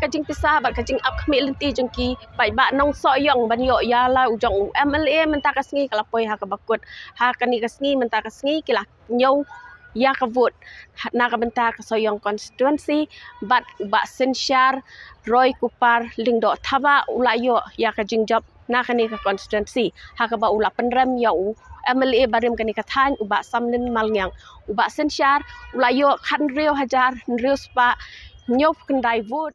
cái chính pisa bạc cái chính ấp khami lên ti jong ki bảy bạn nong so yong ban yo ya la ujong MLA menta kasngi kala poi ha ka bakut ha kani kasngi menta kasngi kila nyau ya ka vote na ka benta ka so yong constituency bat ba sensyar Roy Kupar lingdo thaba ulayo ya ka jingjab na kani ka constituency ha ka ba ula penrem ya MLA barim kani ka than uba samnin malngyang uba sensyar ulayo khan rio hajar rio spa nyop kendai vote